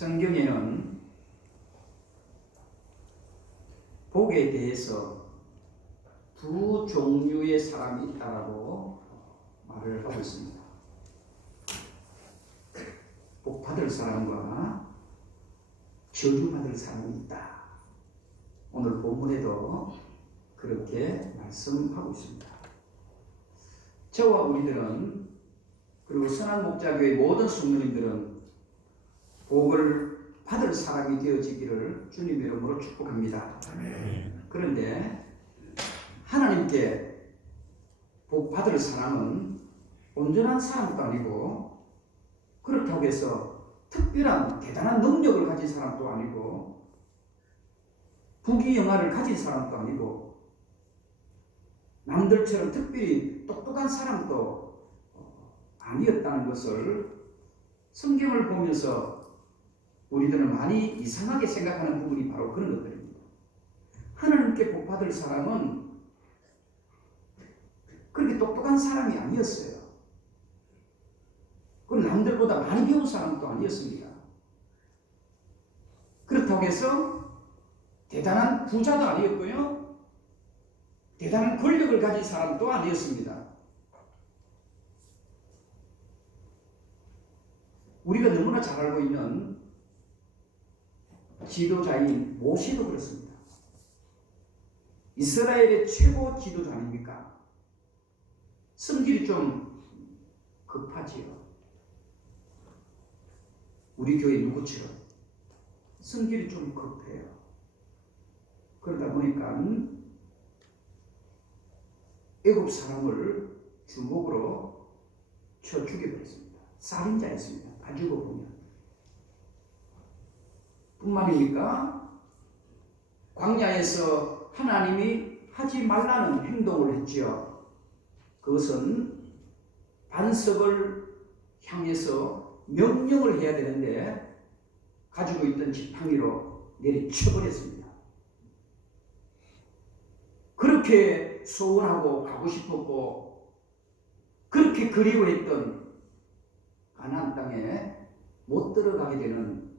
성경에는 복에 대해서 두 종류의 사람이 있다라고 말을 하고 있습니다. 복 받을 사람과 저주 받을 사람이 있다. 오늘 본문에도 그렇게 말씀하고 있습니다. 저와 우리들은, 그리고 선한 목자교회 모든 성도님들은 복을 받을 사람이 되어지기를 주님의 이름으로 축복합니다. 그런데 하나님께 복 받을 사람은 온전한 사람도 아니고, 그렇다고 해서 특별한 대단한 능력을 가진 사람도 아니고, 부귀영화를 가진 사람도 아니고, 남들처럼 특별히 똑똑한 사람도 아니었다는 것을 성경을 보면서 우리들은 많이 이상하게 생각하는 부분이 바로 그런 것들입니다. 하나님께 복 받을 사람은 그렇게 똑똑한 사람이 아니었어요. 그리고 남들보다 많이 배운 사람도 아니었습니다. 그렇다고 해서 대단한 부자도 아니었고요, 대단한 권력을 가진 사람도 아니었습니다. 우리가 너무나 잘 알고 있는 지도자인 모세도 그렇습니다. 이스라엘의 최고 지도자 아닙니까? 성질이 좀 급하지요. 우리 교회 누구처럼 성질이 좀 급해요. 그러다 보니까 애굽 사람을 주먹으로 쳐 죽여버렸습니다. 살인자였습니다. 가지고 보면. 뿐만입니까? 광야에서 하나님이 하지 말라는 행동을 했지요. 그것은 반석을 향해서 명령을 해야 되는데 가지고 있던 지팡이로 내리쳐버렸습니다. 그렇게 소원하고 가고 싶었고 그렇게 그리워했던 가나안 땅에 못 들어가게 되는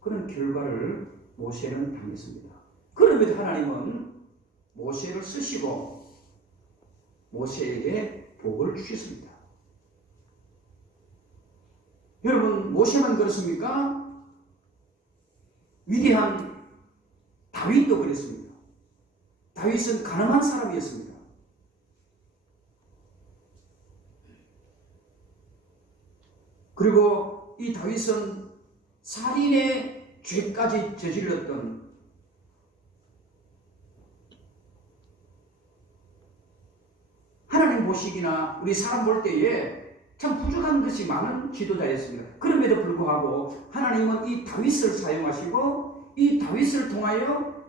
그런 결과를 모세는 당했습니다. 그럼에도 하나님은 모세를 쓰시고 모세에게 복을 주셨습니다. 여러분, 모세만 그렇습니까? 위대한 다윗도 그랬습니다. 다윗은 가난한 사람이었습니다. 그리고 이 다윗은 살인의 죄까지 저질렀던 하나님 보시기나 우리 사람 볼 때에 참 부족한 것이 많은 지도자였습니다. 그럼에도 불구하고 하나님은 이 다윗을 사용하시고 이 다윗을 통하여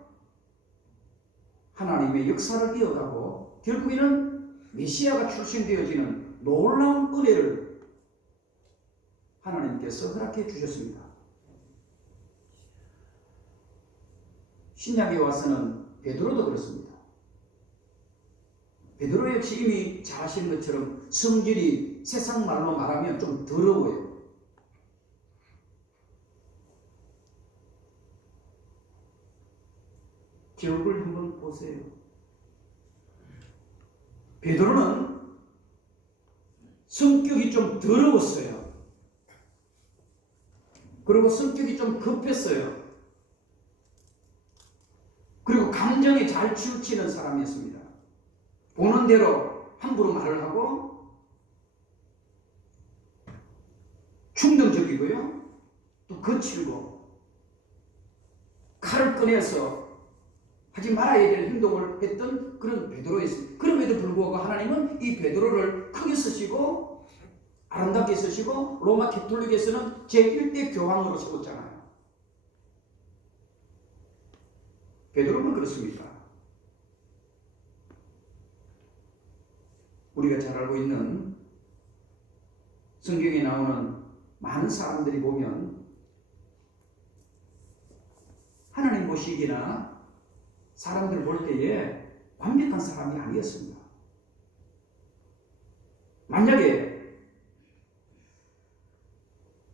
하나님의 역사를 이어가고 결국에는 메시아가 출생되어지는 놀라운 은혜를 하나님께서 허락해 주셨습니다. 신약에 와서는 베드로도 그렇습니다. 베드로 역시 이미 잘 아시는 것처럼 성질이 세상 말로 말하면 좀 더러워요. 제 얼굴 한번 보세요. 베드로는 성격이 좀 더러웠어요. 그리고 성격이 좀 급했어요. 그리고 감정에 잘 치우치는 사람이었습니다. 보는 대로 함부로 말을 하고 충동적이고요, 또 거칠고 칼을 꺼내서 하지 말아야 될 행동을 했던 그런 베드로였습니다. 그럼에도 불구하고 하나님은 이 베드로를 크게 쓰시고 아름답게 쓰시고 로마 가톨릭에서는 제1대 교황으로 세웠잖아요. 베드로는 그렇습니까? 우리가 잘 알고 있는 성경에 나오는 많은 사람들이 보면 하나님 보시기나 사람들 볼 때에 완벽한 사람이 아니었습니다. 만약에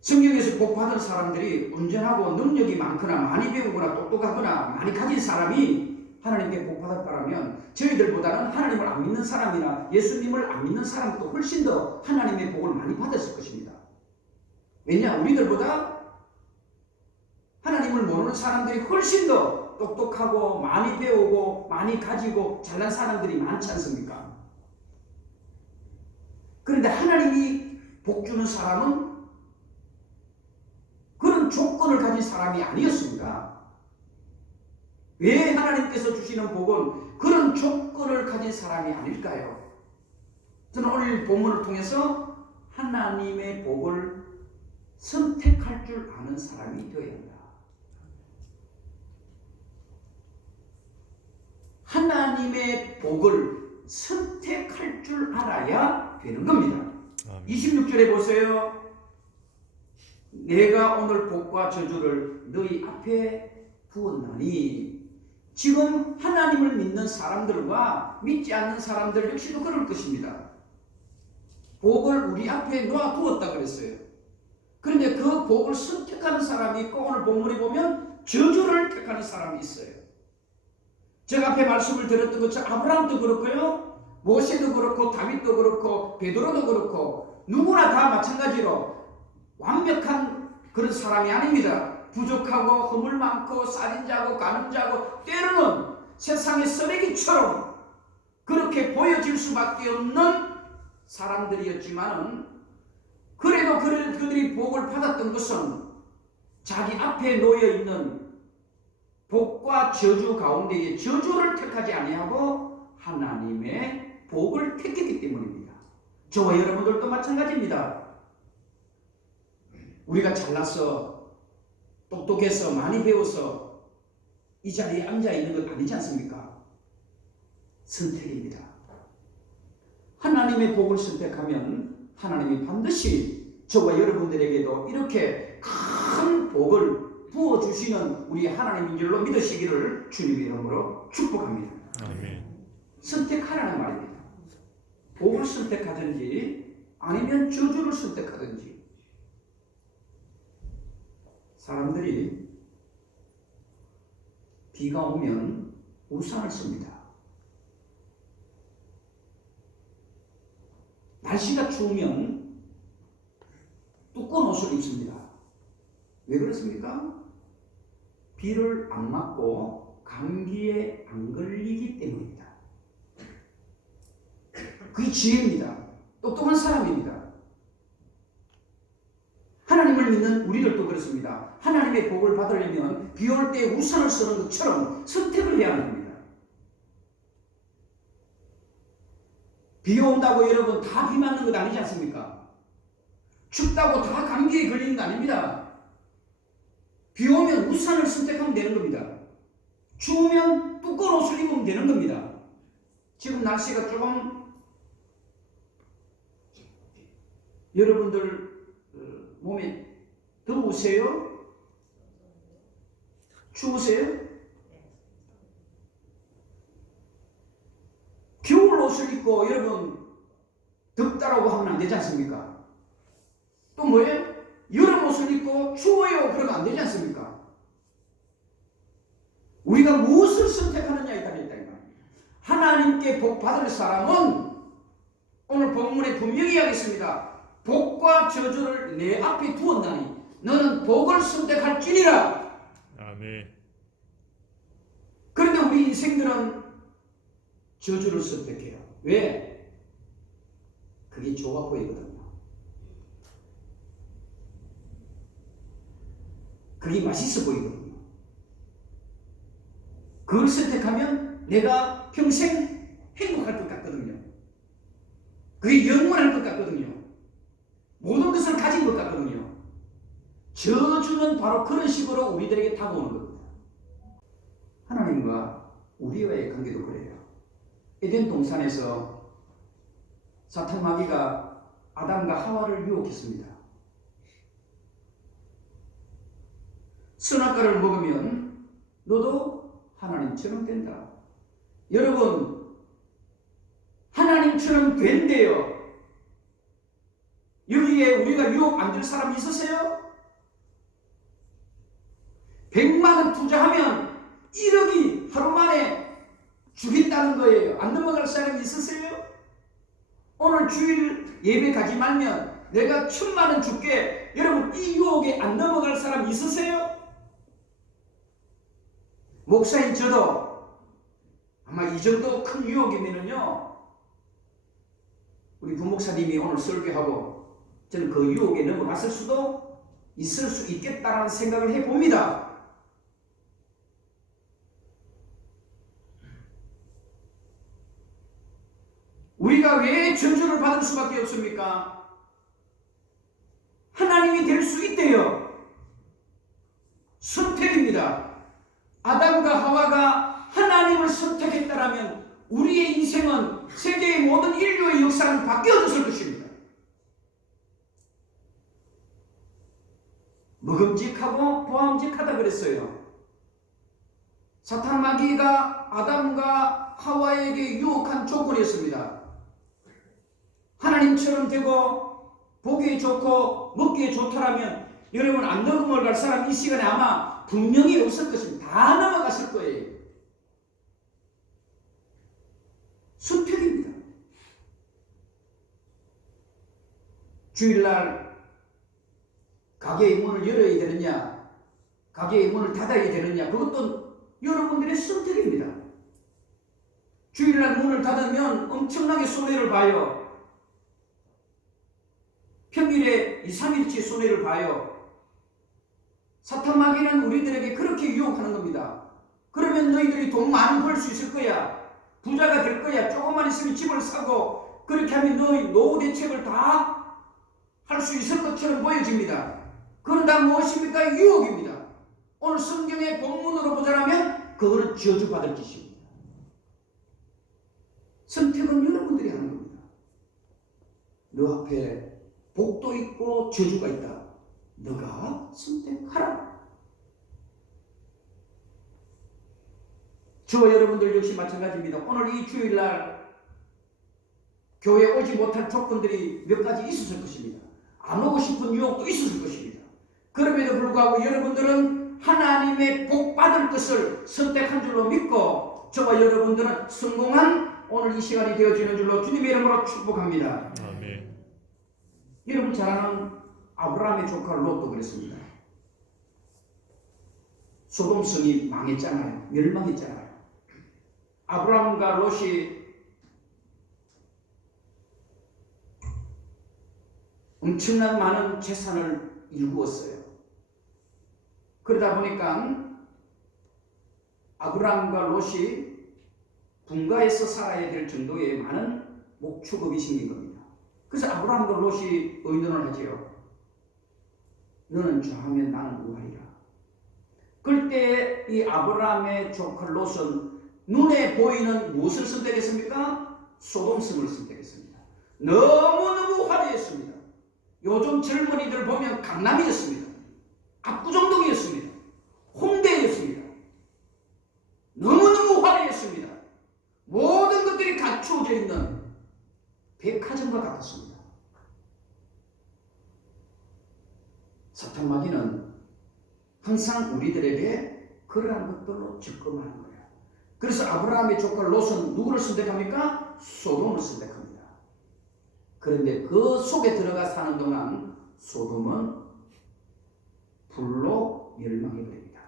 성경에서 하나님께서 복 받은 사람들이 온전하고 능력이 많거나 많이 배우거나 똑똑하거나 많이 가진 사람이 하나님께 복 받았다면 저희들보다는 하나님을 안 믿는 사람이나 예수님을 안 믿는 사람도 훨씬 더 하나님의 복을 많이 받았을 것입니다. 왜냐? 우리들보다 하나님을 모르는 사람들이 훨씬 더 똑똑하고 많이 배우고 많이 가지고 잘난 사람들이 많지 않습니까? 그런데 하나님이 복 주는 사람은 그런 조건을 가진 사람이 아니었습니다. 왜 하나님께서 주시는 복은 그런 조건을 가진 사람이 아닐까요? 저는 오늘 본문을 통해서 하나님의 복을 선택할 줄 아는 사람이 되어야 한다. 하나님의 복을 선택할 줄 알아야 되는 겁니다. 26절에 보세요. 내가 오늘 복과 저주를 너희 앞에 두었나니. 지금 하나님을 믿는 사람들과 믿지 않는 사람들 역시도 그럴 것입니다. 복을 우리 앞에 놓아두었다 그랬어요. 그런데 그 복을 선택하는 사람이 있고 오늘 본문에 보면 저주를 택하는 사람이 있어요. 제가 앞에 말씀을 드렸던 것처럼 아브라함도 그렇고요, 모세도 그렇고 다윗도 그렇고 베드로도 그렇고 누구나 다 마찬가지로 완벽한 그런 사람이 아닙니다. 부족하고 허물 많고 살인자고 가늠자고 때로는 세상의 쓰레기처럼 그렇게 보여질 수밖에 없는 사람들이었지만 그래도 그들이 복을 받았던 것은 자기 앞에 놓여있는 복과 저주 가운데에 저주를 택하지 아니하고 하나님의 복을 택했기 때문입니다. 저와 여러분들도 마찬가지입니다. 우리가 잘나서 똑똑해서 많이 배워서 이 자리에 앉아 있는 것 아니지 않습니까? 선택입니다. 하나님의 복을 선택하면 하나님이 반드시 저와 여러분들에게도 이렇게 큰 복을 부어주시는 우리 하나님인 줄로 믿으시기를 주님의 이름으로 축복합니다. 아멘. 선택하라는 말입니다. 복을 선택하든지 아니면 저주를 선택하든지. 사람들이 비가 오면 우산을 씁니다. 날씨가 추우면 두꺼운 옷을 입습니다. 왜 그렇습니까? 비를 안 맞고 감기에 안 걸리기 때문입니다. 그게 지혜입니다. 똑똑한 사람입니다. 하나님을 믿는 우리들도 그렇습니다. 하나님의 복을 받으려면 비 올 때 우산을 쓰는 것처럼 선택을 해야 하는 겁니다. 비 온다고 여러분 다 비 맞는 것 아니지 않습니까? 춥다고 다 감기에 걸리는 거 아닙니다. 비 오면 우산을 선택하면 되는 겁니다. 추우면 두꺼운 옷을 입으면 되는 겁니다. 지금 날씨가 조금 여러분들 몸에 더우세요? 추우세요? 겨울 옷을 입고 여러분 덥다라고 하면 안 되지 않습니까? 또 뭐예요? 여름 옷을 입고 추워요 그러면 안 되지 않습니까? 우리가 무엇을 선택하느냐에 달려있다. 하나님께 복 받을 사람은 오늘 본문에 분명히 하겠습니다. 복과 저주를 내 앞에 두었나니 너는 복을 선택할지니라. 아멘. 그런데 우리 인생들은 저주를 선택해요. 왜? 그게 좋아 보이거든요. 그게 맛있어 보이거든요. 그걸 선택하면 내가 평생 행복할 것 같거든요. 그게 영원할 것 같거든요. 모든 것을 가진 것 같거든요. 저주는 바로 그런 식으로 우리들에게 다가오는 겁니다. 하나님과 우리와의 관계도 그래요. 에덴 동산에서 사탄 마귀가 아담과 하와를 유혹했습니다. 선악과를 먹으면 너도 하나님처럼 된다. 여러분, 하나님처럼 된대요. 여기에 우리가 유혹 안 될 사람이 있으세요? 100만 원 투자하면 1억이 하루 만에 주겠다는 거예요. 안 넘어갈 사람이 있으세요? 오늘 주일 예배 가지 말면 내가 1000만 원 줄게. 여러분, 이 유혹에 안 넘어갈 사람 있으세요? 목사인 저도 아마 이 정도 큰 유혹이면은요, 우리 부목사님이 오늘 설교하고 저는 그 유혹에 넘어갔을 수도 있을 수 있겠다라는 생각을 해봅니다. 우리가 왜 저주를 받을 수밖에 없습니까? 하나님이 될 수 있대요. 선택입니다. 아담과 하와가 하나님을 선택했다라면 우리의 인생은 세계의 모든 인류의 역사는 바뀌어졌을 것입니다. 먹음직하고 보암직하다 그랬어요. 사탄 마귀가 아담과 하와에게 유혹한 조건이었습니다. 하나님처럼 되고 보기에 좋고 먹기에 좋더라면 여러분 안 넘어갈 사람 이 시간에 아마 분명히 없을 것입니다. 다 넘어갔을 거예요. 선택입니다. 주일날 가게의 문을 열어야 되느냐, 가게의 문을 닫아야 되느냐, 그것도 여러분들의 선택입니다. 주일날 문을 닫으면 엄청나게 손해를 봐요. 평일에 2, 3일치 손해를 봐요. 사탄 마귀는 우리들에게 그렇게 유혹하는 겁니다. 그러면 너희들이 돈 많이 벌 수 있을 거야. 부자가 될 거야. 조금만 있으면 집을 사고 그렇게 하면 너희 노후 대책을 다 할 수 있을 것처럼 보여집니다. 그건 다 무엇입니까? 유혹입니다. 오늘 성경의 본문으로 보자면 그거는 저주받을 짓입니다. 선택은 여러분들이 하는 겁니다. 너 앞에 복도 있고 저주가 있다. 너가 선택하라. 저와 여러분들 역시 마찬가지입니다. 오늘 이 주일날 교회에 오지 못할 조건들이 몇 가지 있었을 것입니다. 안 오고 싶은 유혹도 있었을 것입니다. 그럼에도 불구하고 여러분들은 하나님의 복 받을 것을 선택한 줄로 믿고 저와 여러분들은 성공한 오늘 이 시간이 되어지는 줄로 주님의 이름으로 축복합니다. 아멘. 여러분 잘 아는 아브라함의 조카 롯도 그랬습니다. 소돔성이 망했잖아요. 멸망했잖아요. 아브라함과 롯이 엄청난 많은 재산을 일구었어요. 그러다 보니까 아브라함과 롯이 분가해서 살아야 될 정도의 많은 목축업이 생긴 겁니다. 그래서 아브라함과 롯이 의논을 하지요. 너는 좌하면 나는 우하리라. 그럴 때 이 아브라함의 조카 롯은 눈에 보이는 무엇을 선택했습니까? 소돔성을 선택했습니다. 너무너무 화려했습니다. 요즘 젊은이들 보면 강남이었습니다. 압구정동이었습니다. 홍대였습니다. 너무너무 화려했습니다. 모든 것들이 갖추어져 있는 백화점과 같았습니다. 사탄 마귀는 항상 우리들에게 그러한 것들로 접근하는 거예요. 그래서 아브라함의 조카 롯은 누구를 선택합니까? 소돔을 선택합니다. 그런데 그 속에 들어가 사는 동안 소돔은 불로 멸망해버립니다.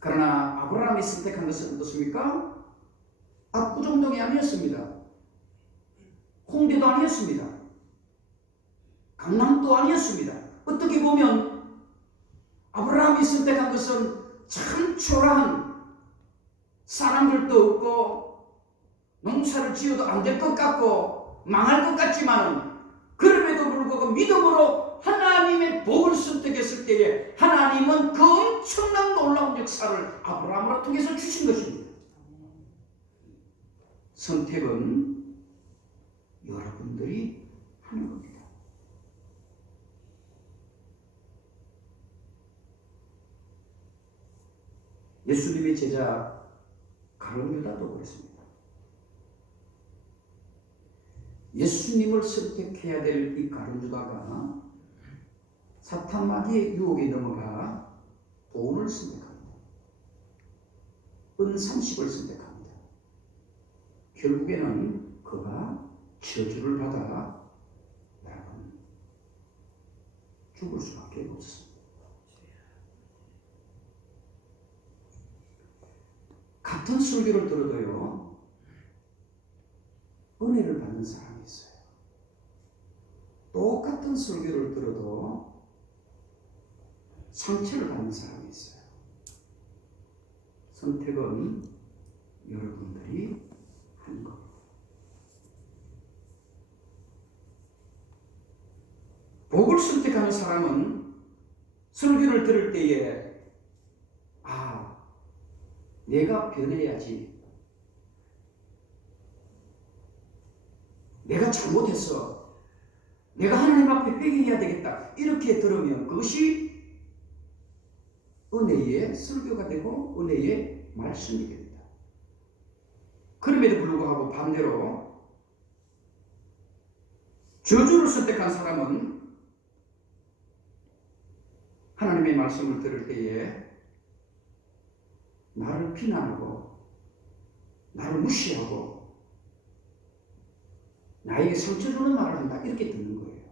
그러나 아브라함이 선택한 것은 어떻습니까? 압구정동이 아니었습니다. 홍대도 아니었습니다. 강남도 아니었습니다. 어떻게 보면 아브라함이 선택한 것은 참 초라한, 사람들도 없고 농사를 지어도 안 될 것 같고 망할 것 같지만 그럼에도 불구하고 믿음으로 하나님의 복을 선택했을 때에 하나님은 그 엄청난 놀라운 역사를 아브라함으로 통해서 주신 것입니다. 선택은 여러분들이 하는 겁니다. 예수님의 제자 가룟유다도 그랬습니다. 예수님을 선택해야 될 이 가룟유다가 사탄 마귀의 유혹에 넘어가 돈을 선택합니다. 은삼십을 선택합니다. 결국에는 그가 저주를 받아 여러분 죽을 수밖에 없었습니다. 같은 설교를 들어도요, 은혜를 받는 사람이 있어요. 똑같은 설교를 들어도 상처를 받는 사람이 있어요. 선택은 여러분들이 하는 겁니다. 복을 선택하는 사람은 설교를 들을 때에 내가 변해야지, 내가 잘못했어, 내가 하나님 앞에 회개해야 되겠다, 이렇게 들으면 그것이 은혜의 설교가 되고 은혜의 말씀이 됩니다. 그럼에도 불구하고 반대로 저주를 선택한 사람은 하나님의 말씀을 들을 때에 나를 비난하고 나를 무시하고 나에게 상처 주는 말을 한다, 이렇게 듣는 거예요.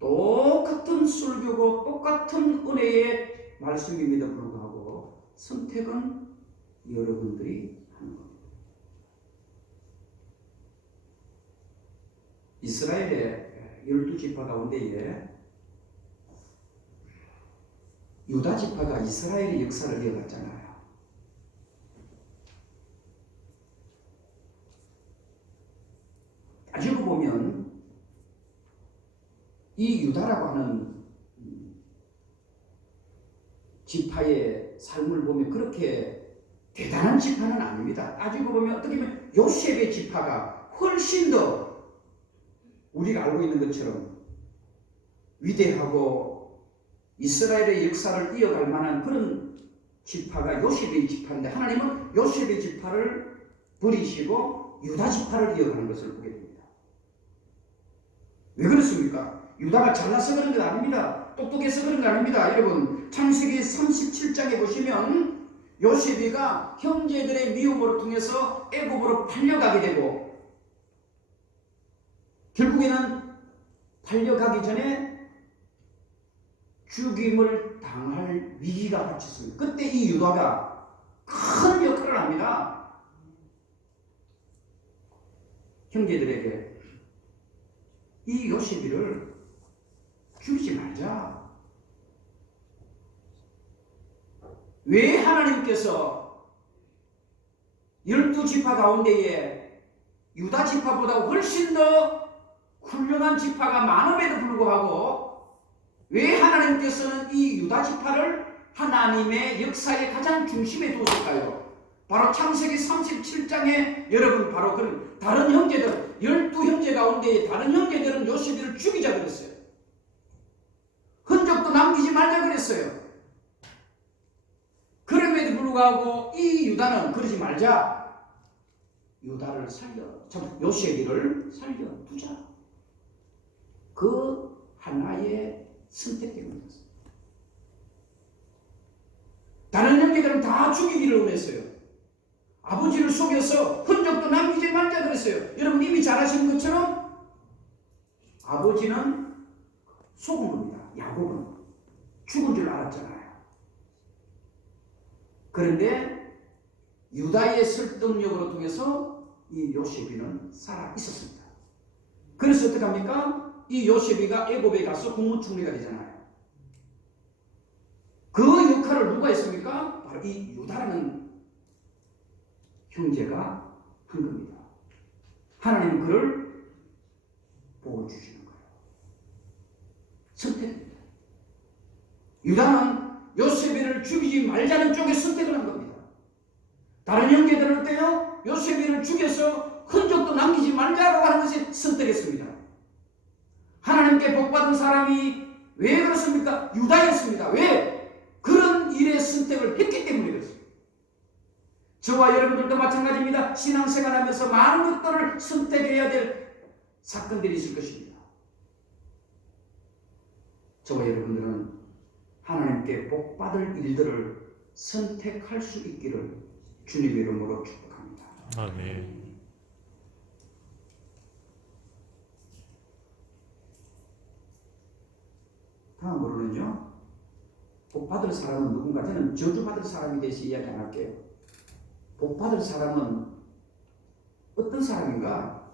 똑같은 설교고 똑같은 은혜의 말씀임에도 불구하고 선택은 여러분들이 하는 겁니다. 이스라엘의 12지파 가운데에 유다 지파가 이스라엘의 역사를 이어갔잖아요. 따지고 보면 이 유다라고 하는 지파의 삶을 보면 그렇게 대단한 지파는 아닙니다. 따지고 보면 어떻게 보면 요셉의 지파가 훨씬 더 우리가 알고 있는 것처럼 위대하고 이스라엘의 역사를 이어갈 만한 그런 지파가 요셉의 지파인데, 하나님은 요셉의 지파를 버리시고 유다 지파를 이어가는 것을 보게 됩니다. 왜 그렇습니까? 유다가 잘나서 그런 것 아닙니다. 똑똑해서 그런 거 아닙니다. 여러분, 창세기 37장에 보시면 요셉이가 형제들의 미움으로 통해서 애굽으로 팔려가게 되고, 결국에는 팔려가기 전에 죽임을 당할 위기가 닥쳤습니다. 그때 이 유다가 큰 역할을 합니다. 형제들에게 이 요셉이를 죽이지 말자. 왜 하나님께서 12지파 가운데에 유다 지파보다 훨씬 더 훌륭한 지파가 많음에도 불구하고 왜 하나님께서는 이 유다 지파를 하나님의 역사의 가장 중심에 두었을까요? 바로 창세기 37장에 여러분 바로 그런 다른 형제들, 12형제 가운데 다른 형제들은 요셉이를 죽이자 그랬어요. 흔적도 남기지 말자 그랬어요. 그럼에도 불구하고 이 유다는 그러지 말자. 유다를 요셉이를 살려두자. 그 하나의 선택 때문이었어요. 다른 형제들은 다 죽이기를 원했어요. 아버지를 속여서 흔적도 남기지 말자 그랬어요. 여러분 이미 잘 아시는 것처럼 아버지는 속은 겁니다. 야곱은 죽은 줄 알았잖아요. 그런데 유다의 설득력으로 통해서 이 요셉이는 살아 있었습니다. 그래서 어떻게 합니까? 이 요셉이가 애굽에 가서 국무총리가 되잖아요. 그 역할을 누가 했습니까? 바로 이 유다라는 형제가 한 겁니다. 하나님은 그를 복을 주시는 거예요. 선택입니다. 유다는 요셉이를 죽이지 말자는 쪽에 선택을 한 겁니다. 다른 형제들은 어때요? 요셉이를 죽여서 흔적도 남기지 말자고 하는 것을 선택했습니다. 하나님께 복받은 사람이 왜 그렇습니까? 유다였습니다. 왜? 그런 일의 선택을 했기 때문에 그렇습니다. 저와 여러분들도 마찬가지입니다. 신앙생활하면서 많은 것들을 선택해야 될 사건들이 있을 것입니다. 저와 여러분들은 하나님께 복받을 일들을 선택할 수 있기를 주님의 이름으로 축복합니다. 아멘. 다음으로는요, 복받을 사람은 누군가? 저는 저주받을 사람에 대해서 이야기 안 할게요. 복받을 사람은 어떤 사람인가?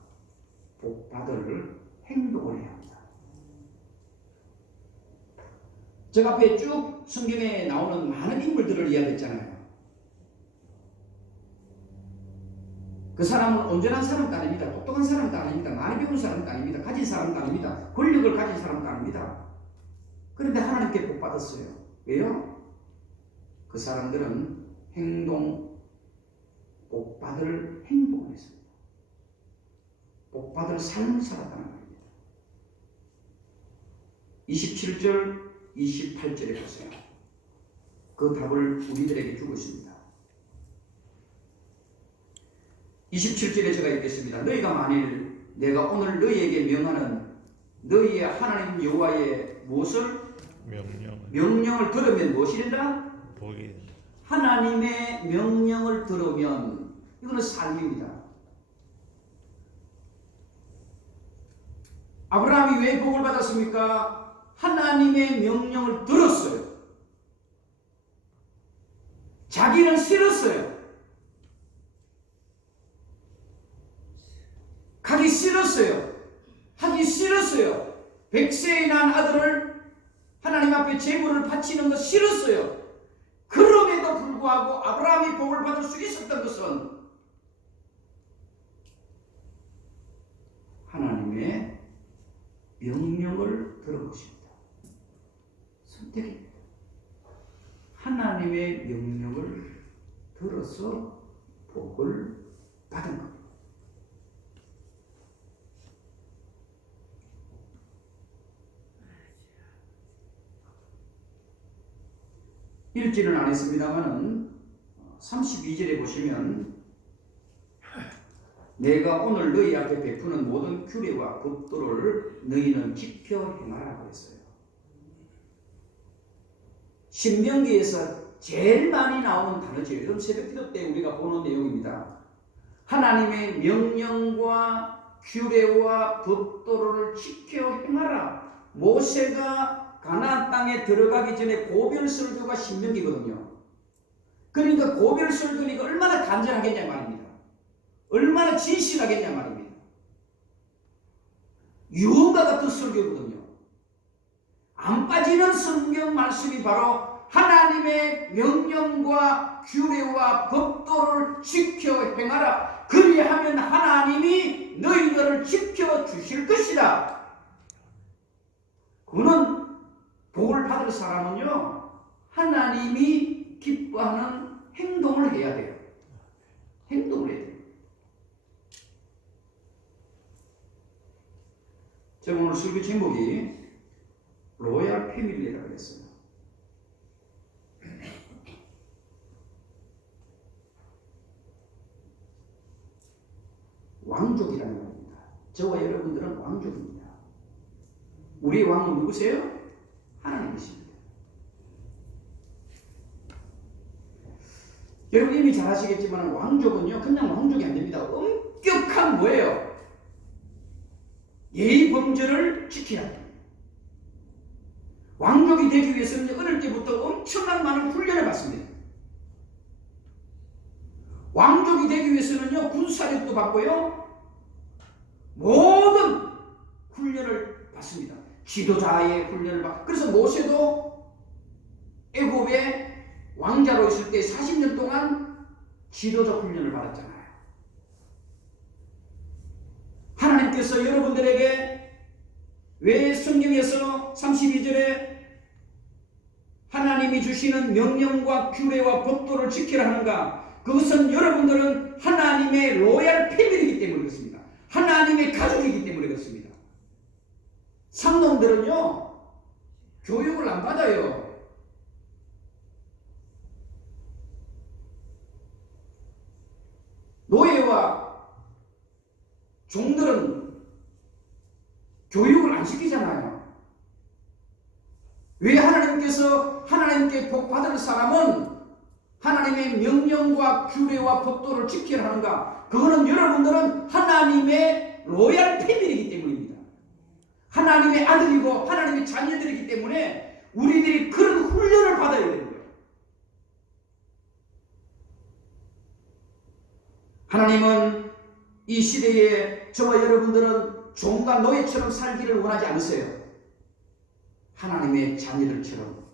복받을 행동을 해야 합니다. 제가 앞에 쭉 성경에 나오는 많은 인물들을 이야기했잖아요. 그 사람은 온전한 사람도 아닙니다. 똑똑한 사람도 아닙니다. 많이 배운 사람도 아닙니다. 가진 사람도 아닙니다. 권력을 가진 사람도 아닙니다. 그런데 하나님께 복받았어요. 왜요? 그 사람들은 복받을 행동을 했습니다. 복받을 삶을 살았다는 말입니다. 27절, 28절에 보세요. 그 답을 우리들에게 주고 있습니다. 27절에 제가 읽겠습니다. 너희가 만일 내가 오늘 너희에게 명하는 너희의 하나님 여호와의 무엇을 명령을 들으면 무엇이 된다? 복이 하나님의 명령을 들으면 이거는 삶입니다. 아브라함이 왜 복을 받았습니까? 하나님의 명령을 들었어요. 자기는 싫었어요. 가기 싫었어요. 하기 싫었어요. 100세에 난 아들을 하나님 앞에 제물을 바치는 것 싫었어요. 그럼에도 불구하고 아브라함이 복을 받을 수 있었던 것은 하나님의 명령을 들은 것입니다. 선택입니다. 하나님의 명령을 들어서 복을 받은 겁니다. 읽지는 않았습니다만은 32절에 보시면 내가 오늘 너희 앞에 베푸는 모든 규례와 법도를 너희는 지켜 행하라고 했어요. 신명기에서 제일 많이 나오는 단어죠. 요즘 새벽기도 때 우리가 보는 내용입니다. 하나님의 명령과 규례와 법도를 지켜 행하라. 모세가 가나안 땅에 들어가기 전에 고별설교가 신명기거든요. 그러니까 고별설교니까 얼마나 간절하겠냐 말입니다. 얼마나 진실하겠냐 말입니다. 유언과 같은 설교거든요. 안 빠지는 성경 말씀이 바로 하나님의 명령과 규례와 법도를 지켜 행하라. 그리하면 하나님이 너희들을 지켜주실 것이다. 그는 복을 받을 사람은요, 하나님이 기뻐하는 행동을 해야 돼요. 행동을 해야 돼요. 제가 오늘 설교 제목이 로얄 패밀리라고 했어요. 왕족이라는 말입니다. 저와 여러분들은 왕족입니다. 우리의 왕은 누구세요? 하나님이십니다. 여러분 이미 잘 아시겠지만 왕족은요 그냥 왕족이 안 됩니다. 엄격한 뭐예요? 예의 범절을 지켜야 합니다. 왕족이 되기 위해서는 어릴 때부터 엄청난 많은 훈련을 받습니다. 왕족이 되기 위해서는요 군사력도 받고요 모든 훈련을 받습니다. 지도자의 훈련을 받고, 그래서 모세도 애굽의 왕자로 있을 때 40년 동안 지도자 훈련을 받았잖아요. 하나님께서 여러분들에게 왜 성경에서 32절에 하나님이 주시는 명령과 규례와 법도를 지키라 하는가? 그것은 여러분들은 하나님의 로얄 패밀리이기 때문에 그렇습니다. 하나님의 가족이기 때문에 그렇습니다. 상놈들은요 교육을 안 받아요. 노예와 종들은 교육을 안 시키잖아요. 왜 하나님께 복 받을 사람은 하나님의 명령과 규례와 법도를 지켜야 하는가? 그거는 여러분들은 하나님의 로얄 패밀리이기 때문입니다. 하나님의 아들이고 하나님의 자녀들이기 때문에 우리들이 그런 훈련을 받아야 되는 거예요. 하나님은 이 시대에 저와 여러분들은 종과 노예처럼 살기를 원하지 않으세요. 하나님의 자녀들처럼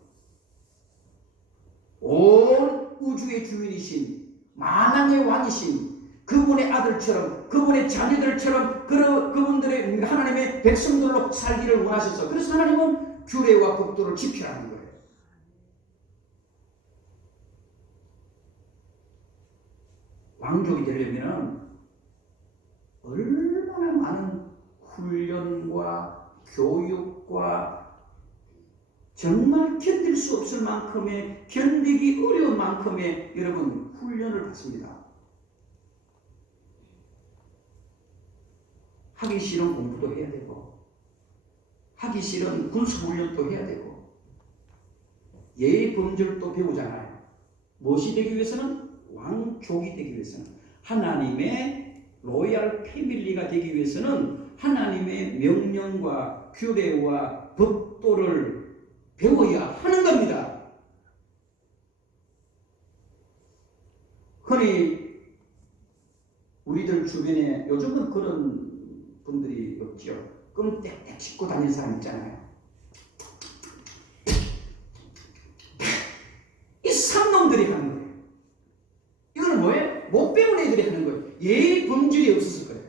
온 우주의 주인이신 만왕의 왕이신 그분의 아들처럼 그분의 자녀들처럼 그분들의 하나님의 백성들로 살기를 원하셔서 그래서 하나님은 규례와 법도를 지켜야 하는 거예요. 왕족이 되려면 얼마나 많은 훈련과 교육과 정말 견딜 수 없을 만큼의 견디기 어려운 만큼의 여러분 훈련을 받습니다. 하기 싫은 공부도 해야 되고 하기 싫은 군수훈련도 해야 되고 예의 범절도 배우잖아요. 무엇이 되기 위해서는? 왕족이 되기 위해서는 하나님의 로얄 패밀리가 되기 위해서는 하나님의 명령과 규례와 법도를 배워야 하는 겁니다. 흔히 우리들 주변에 요즘은 그런 분들이 없죠. 끔땡땡 씻고 다니는 사람 있잖아요. 이 상놈들이 하는 거예요. 이거는 뭐예요? 못 배운 애들이 하는 거예요. 예의 범절이 없어서 그래요.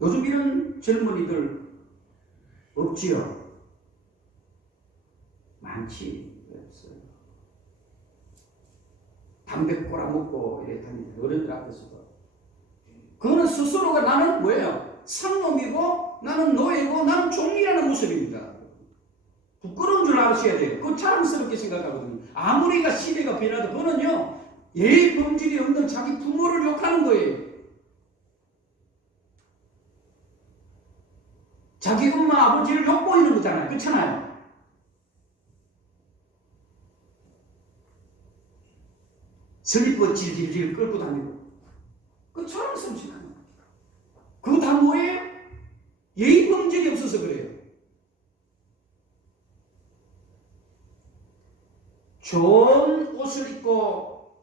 요즘 이런 젊은이들 없지요? 많지. 없어요. 담배 꼬라먹고 이래 다니는 어른들 앞에서도. 그거는 스스로가 나는 뭐예요? 상놈이고 나는 노예고 나는 종이라는 모습입니다. 부끄러운 줄 아셔야 돼요. 그거 자랑스럽게 생각하거든요. 아무리가 시대가 변해도 그거는요 예의 범절이 없는 자기 부모를 욕하는 거예요. 자기 엄마 아버지를 욕보이는 거잖아요. 그렇잖아요. 슬리퍼 질질질 끌고 다니고 그 자랑스러운 생각입니다. 그거 다 뭐예요? 예의 범절이 없어서 그래요. 좋은 옷을 입고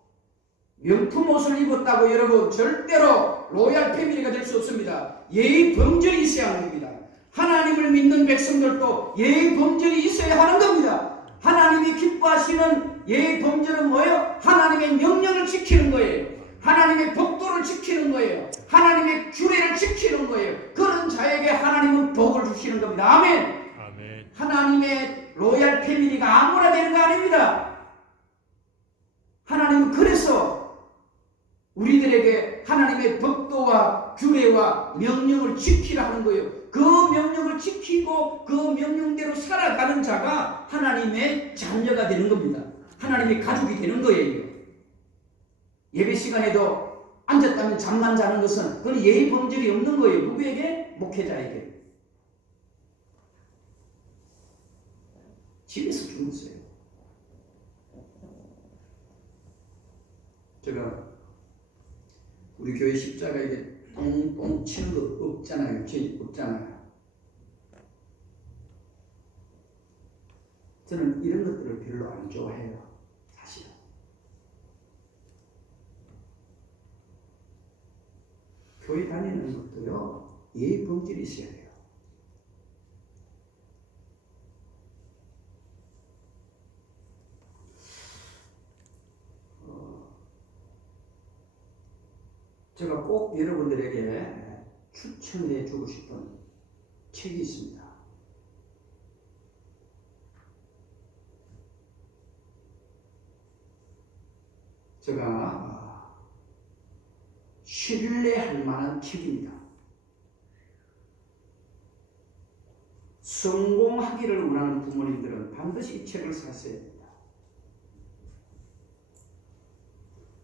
명품 옷을 입었다고 여러분 절대로 로얄 패밀리가 될 수 없습니다. 예의 범절이 있어야 하는 겁니다. 하나님을 믿는 백성들도 예의 범절이 있어야 하는 겁니다. 하나님이 기뻐하시는 예의 범절은 뭐예요? 하나님의 명령을 지키는 거예요. 하나님의 법도를 지키는 거예요. 하나님의 규례를 지키는 거예요. 그런 자에게 하나님은 복을 주시는 겁니다. 아멘. 아멘. 하나님의 로얄 패밀리가 아무나 되는 거 아닙니다. 하나님은 그래서 우리들에게 하나님의 법도와 규례와 명령을 지키라 하는 거예요. 그 명령을 지키고 그 명령대로 살아가는 자가 하나님의 자녀가 되는 겁니다. 하나님의 가족이 되는 거예요. 예배 시간에도 앉았다면 잠만 자는 것은 그건 예의 범절이 없는 거예요. 누구에게? 목회자에게. 집에서 주무세요. 제가 우리 교회 십자가에 똥똥 치는 거 없잖아요. 죄 없잖아요. 저는 이런 것들을 별로 안 좋아해요. 사실. 교회 다니는 것도요. 예의 범절이 있어야 돼요. 제가 꼭 여러분들에게 추천해 주고 싶은 책이 있습니다. 제가 신뢰할 만한 책입니다. 성공하기를 원하는 부모님들은 반드시 이 책을 사셔야 됩니다.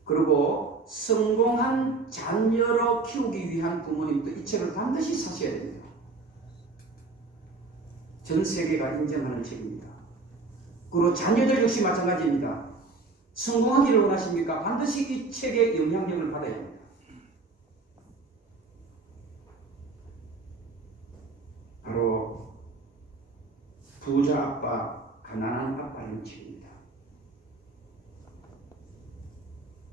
그리고 성공한 자녀로 키우기 위한 부모님도 이 책을 반드시 사셔야 됩니다. 전 세계가 인정하는 책입니다. 그리고 자녀들 역시 마찬가지입니다. 성공하기를 원하십니까? 반드시 이 책의 영향력을 받아야 합니다. 바로 부자 아빠, 가난한 아빠라는 책입니다.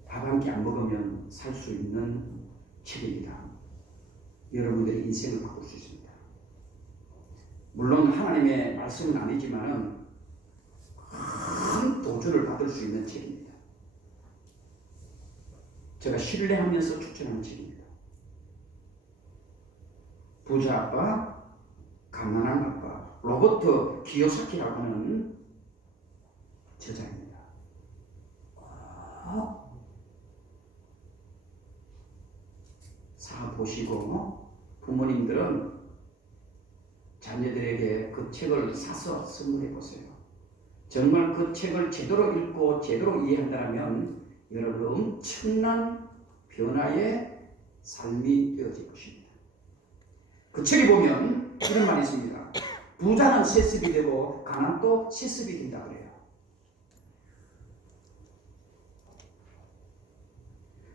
밥 한 끼 안 먹으면 살 수 있는 책입니다. 여러분들의 인생을 바꿀 수 있습니다. 물론 하나님의 말씀은 아니지만 큰 도전을 받을 수 있는 책입니다. 제가 신뢰하면서 추천하는 책입니다. 부자 아빠, 가난한 아빠, 로버트 기요사키라고 하는 저자입니다. 사 보시고 부모님들은 자녀들에게 그 책을 사서 선물해 보세요. 정말 그 책을 제대로 읽고 제대로 이해한다면 여러분 엄청난 변화의 삶이 되어질 것입니다. 그 책에 보면 이런 말이 있습니다. 부자는 세습이 되고 가난도 세습이 된다 그래요.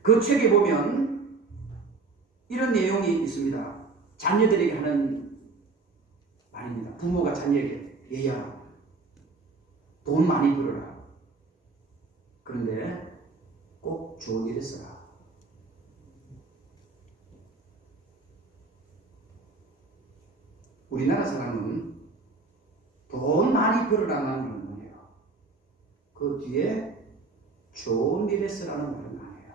그 책에 보면 이런 내용이 있습니다. 자녀들에게 하는 말입니다. 부모가 자녀에게 얘야 돈 많이 벌어라. 그런데 꼭 좋은 일에 써라. 우리나라 사람은 돈 많이 벌어라는 말은 뭐예요? 그 뒤에 좋은 일에 쓰라는 말은 안 해요.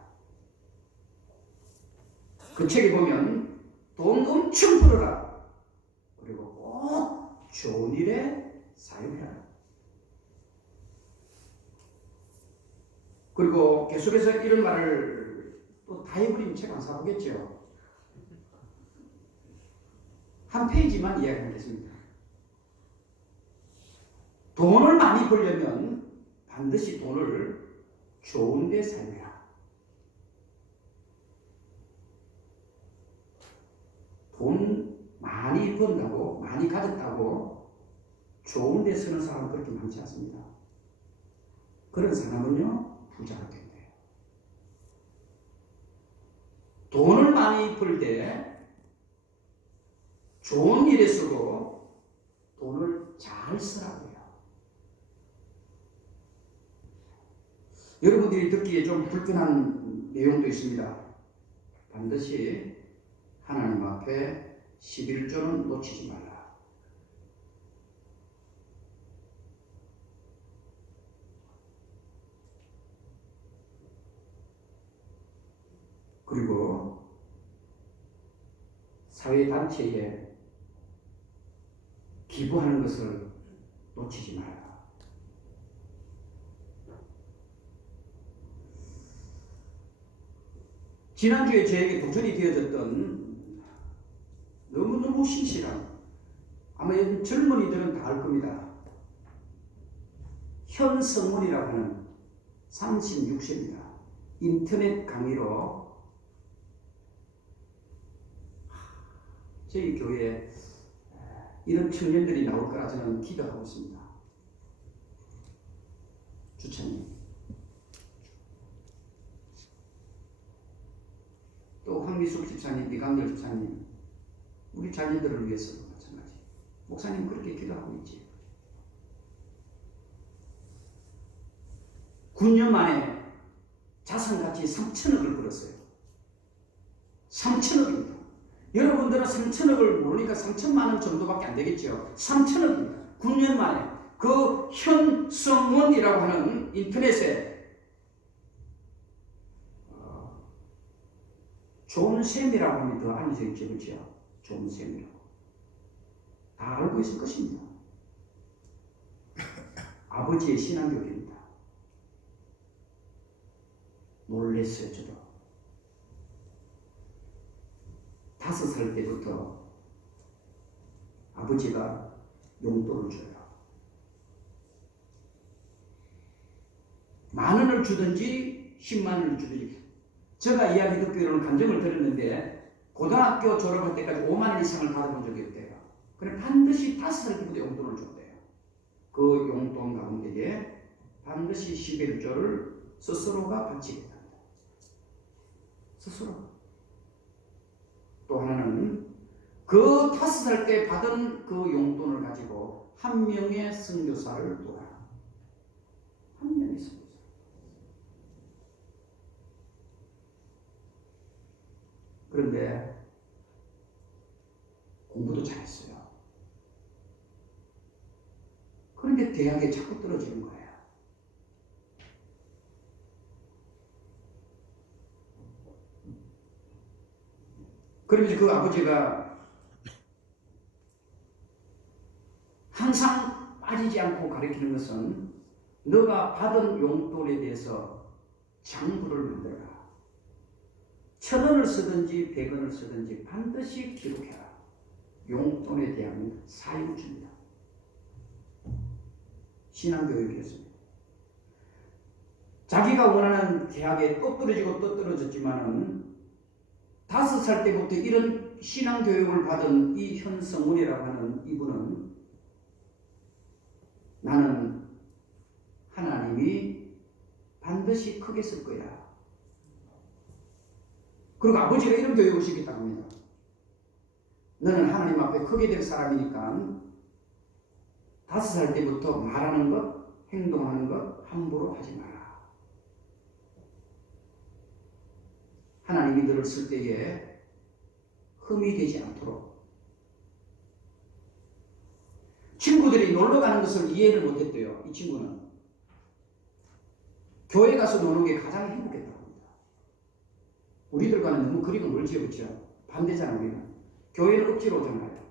그 책에 보면 돈 엄청 벌어라. 그리고 꼭 좋은 일에 사용해라. 그리고 계속해서 이런 말을 또 다 해버리면 책 안 사보겠죠. 한 페이지만 이야기하겠습니다. 돈을 많이 벌려면 반드시 돈을 좋은 데 사용해라. 돈 많이 번다고, 많이 가졌다고 좋은 데 쓰는 사람은 그렇게 많지 않습니다. 그런 사람은요, 부자가 된대요. 돈을 많이 벌 때 좋은 일에 쓰고 돈을 잘 쓰라고 해요. 여러분들이 듣기에 좀 불편한 내용도 있습니다. 반드시 하나님 앞에 11조는 놓치지 말라. 그리고 사회단체에 기부하는 것을 놓치지 말라. 지난주에 저에게 도전이 되어졌던 너무너무 신실한, 아마 요즘 젊은이들은 다 알 겁니다. 현성문이라고 하는 36세입니다. 인터넷 강의로 저희 교회에 이런 청년들이 나올 거라 저는 기도하고 있습니다. 주차님. 또 황미숙 집사님, 이강렬 집사님, 우리 자녀들을 위해서도 마찬가지. 목사님 그렇게 기도하고 있지. 9년 만에 자산가치 3천억을 벌었어요. 3천억입니다. 여러분들은 3천억을 모르니까 3천만 원 정도밖에 안 되겠죠. 3천억입니다. 9년 만에 그 현성원이라고 하는 인터넷에 좋은 셈이라고 하면 더 알려져 있죠. 그렇죠? 좋은 셈이라고. 다 알고 있을 것입니다. 아버지의 신앙교육입니다. 놀랬어요, 저도. 5살 때부터 아버지가 용돈을 줘요. 만 원을 주든지 10만 원을 주든지. 제가 이야기 듣기로는 감정을 들었는데 고등학교 졸업할 때까지 5만 원 이상을 받아본 적이 없대요. 그래 반드시 5살 때부터 용돈을 줬대요. 그 용돈 가운데에 반드시 11조를 스스로가 바치겠다. 스스로. 또 하나는 그 5살 때 받은 그 용돈을 가지고 한 명의 선교사를 도와라. 한 명의 선교사. 그런데 공부도 잘했어요. 그런데 대학에 자꾸 떨어지는 거예요. 그러면서 그 아버지가 항상 빠지지 않고 가르치는 것은 너가 받은 용돈에 대해서 장부를 만들어라. 1,000원을 쓰든지 100원을 쓰든지 반드시 기록해라. 용돈에 대한 사유주입니다. 신앙교육이었습니다. 자기가 원하는 대학에 또 떨어지고 또 떨어졌지만은 5살 때부터 이런 신앙교육을 받은 이 현성훈이라고 하는 이분은 나는 하나님이 반드시 크게 쓸 거야. 그리고 아버지가 이런 교육을 시켰다고 합니다. 너는 하나님 앞에 크게 될 사람이니까 5살 때부터 말하는 것, 행동하는 것 함부로 하지 마라. 하나님이 너를 쓸 때에 흠이 되지 않도록. 친구들이 놀러 가는 것을 이해를 못했대요. 이 친구는 교회 가서 노는 게 가장 행복했다고 합니다. 우리들과는 너무 거리가 멀지요, 그렇죠? 반대잖아. 우리는 교회를 억지로 오잖아요.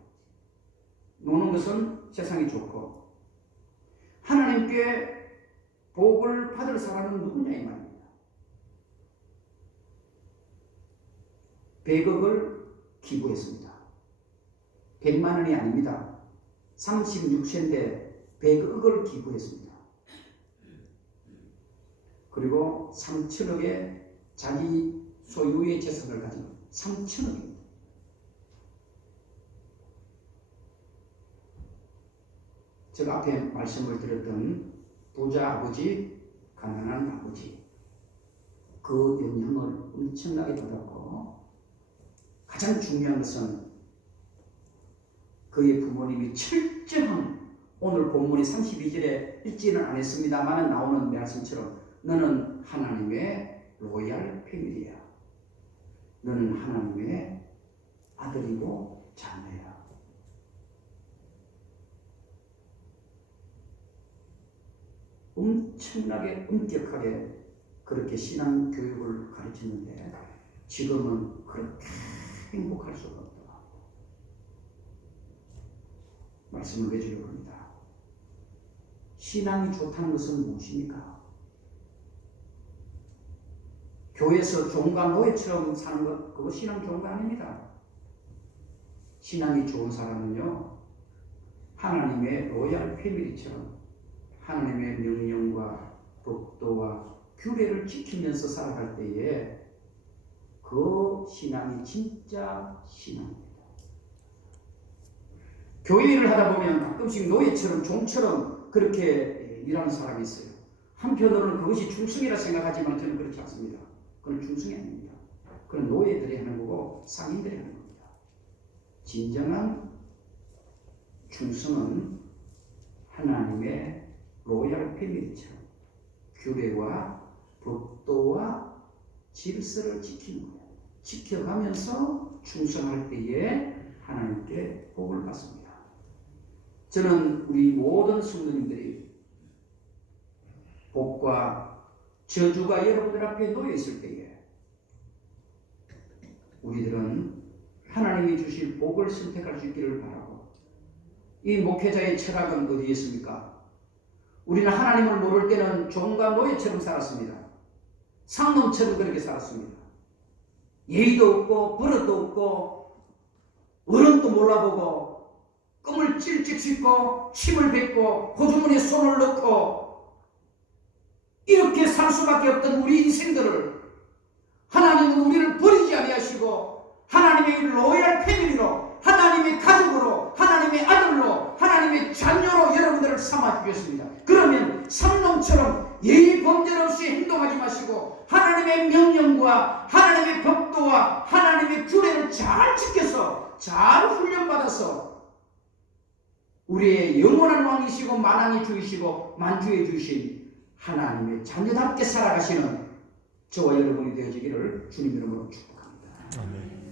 노는 것은 세상이 좋고 하나님께 복을 받을 사람은 누구냐 이 말입니다. 100억을 기부했습니다. 100만 원이 아닙니다. 36세인데 100억을 기부했습니다. 그리고 3천억의 자기 소유의 재산을 가지고 3천억입니다. 제가 앞에 말씀을 드렸던 부자 아버지, 가난한 아버지, 그 영향을 엄청나게 받았고 가장 중요한 것은 그의 부모님이 철저한, 오늘 본문이 32절에 읽지는 않았습니다만 나오는 말씀처럼 너는 하나님의 로얄 패밀리야. 너는 하나님의 아들이고 자매야. 엄청나게 엄격하게 그렇게 신앙 교육을 가르치는데 지금은 그렇게 행복할 수가 없다. 말씀을 해주려고 합니다. 신앙이 좋다는 것은 무엇입니까? 교회에서 종과 노예처럼 사는 것, 그거 신앙 좋은 거 아닙니다. 신앙이 좋은 사람은요, 하나님의 로얄 패밀리처럼 하나님의 명령과 법도와 규례를 지키면서 살아갈 때에 그 신앙이 진짜 신앙입니다. 교회 일을 하다 보면 가끔씩 노예처럼 종처럼 그렇게 일하는 사람이 있어요. 한편으로는 그것이 충성이라 생각하지만 저는 그렇지 않습니다. 그건 충성이 아닙니다. 그건 노예들이 하는 거고 상인들이 하는 겁니다. 진정한 충성은 하나님의 로얄 패밀리처럼 규례와 법도와 질서를 지키는 거예요. 지켜가면서 충성할 때에 하나님께 복을 받습니다. 저는 우리 모든 성도님들이 복과 저주가 여러분들 앞에 놓여 있을 때에 우리들은 하나님이 주실 복을 선택할 수 있기를 바라고, 이 목회자의 철학은 어디에 있습니까? 우리는 하나님을 모를 때는 종과 노예처럼 살았습니다. 상놈처럼 그렇게 살았습니다. 예의도 없고 버릇도 없고 어른도 몰라보고 껌을 찔찍 씹고 침을 뱉고 호주머니에 손을 넣고 이렇게 살 수밖에 없던 우리 인생들을 하나님은 우리를 버리지 아니하시고 하나님의 로얄 패밀리로, 하나님의 가족으로, 하나님의 삼아 주셨습니다. 그러면 삼놈처럼 예의 범절 없이 행동하지 마시고 하나님의 명령과 하나님의 법도와 하나님의 규례를 잘 지켜서 잘 훈련받아서 우리의 영원한 왕이시고 만왕의 주이시고 만주의 주이신 하나님의 자녀답게 살아가시는 저와 여러분이 되어지기를 주님 이름으로 축복합니다. 아멘.